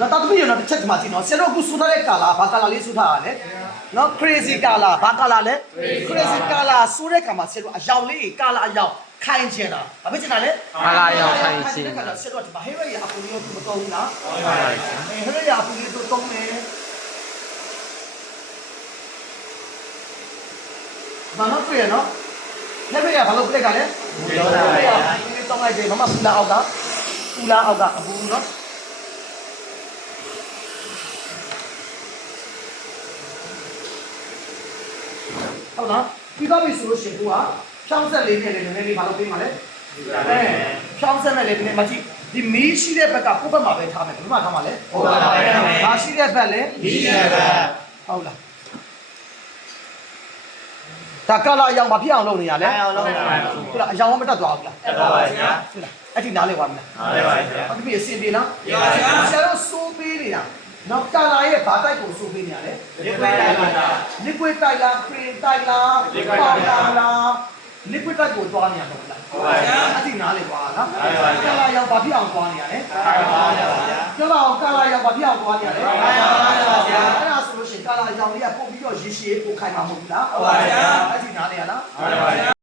တော့တော်ပြီနော်တစ်ချက်ဒီမှာကြည့်နော်ဆရာတို့အခုစူထားတဲ့ကာလာဘာကာလာလေးစူထားတာလဲနော် crazy ကာလာဘာကာလာလဲ crazy ကာလာစူတဲ့ကာမှာဆရာတို့အယောင်လေးကာလာအယောင်ခိုင်းချင်တာဘာဖြစ်ချင်တာလဲကာလာအယောင်ခိုင်းချင်တာဆရာတို့ဒီမှာဟဲရရအပူလေးတို့မတော်ဘူးလားဟုတ်ပါဘူးဟဲရရအပူလေးတို့တုံးမယ်ဘာလို့ပြရနော်ဟဲရရဘာလို့ပြက်ကလဲတော်တာပါဒီတုံးလိုက်တယ်မမပူလာအောက်ကအပူနော်ဟုတ်လားပြီးတော့ပြီဆိုလို့ရှိရင်ကိုကဖြောင်းဆက်လေးနဲ့လည်းနည်းနည်းလေးဘာလို့ပေးမှာလဲဖြောင်းဆက်နဲ့လည်းနည်းနည်းမကြည့်ဒီမီးရှိတဲ့ဘက်ကကိုယ့်ဘက်မှာပဲထားမယ်ဘယ်မှာထားမှာလဲဟုတ်ပါပါဘာရှိတဲ့ဘက်လဲမီးရှိတဲ့ဘက်ဟုတ်လားဒါကလာအယောင်မဖြစ်အောင်လုပ်နေရလဲအောင်လုပ်နေတာဟုတ်လားအယောင်မတက်သွားဘူးလားတက်သွားပါဗျာဟုတ်လားအဲ့ဒီနားလဲပါမလားနားလဲပါဗျာဟုတ်ပြီအစီအပြေလားပြပါဗျာဆရာတို့စိုးပေးနေတာနော်ကာလာရဲ့ဘာတိုက်ကိုစိုးပေးနေရလဲ liquid တိုက်လား cream တိုက်လား powder လား liquid တိုက်ကိုသွားနေရတော့လားဟုတ်ပါဗျာအဲ့ဒီနားလေကွာနော်ကာလာရောက်ဘာဖြစ်အောင်သွားနေရလဲဟုတ်ပါဗျာပြောပါဦးကာလာရောက်ဘာဖြစ်အောင်သွားနေရလဲဟုတ်ပါဗျာအဲ့ဒါဆိုလို့ရှိရင်ကာလာရောက်လေးကပို့ပြီးတော့ရေရှည်ပို့ခိုင်မှာမဟုတ်ဘူးလားဟုတ်ပါဗျာအဲ့ဒီနားလေရလားဟုတ်ပါဗျာ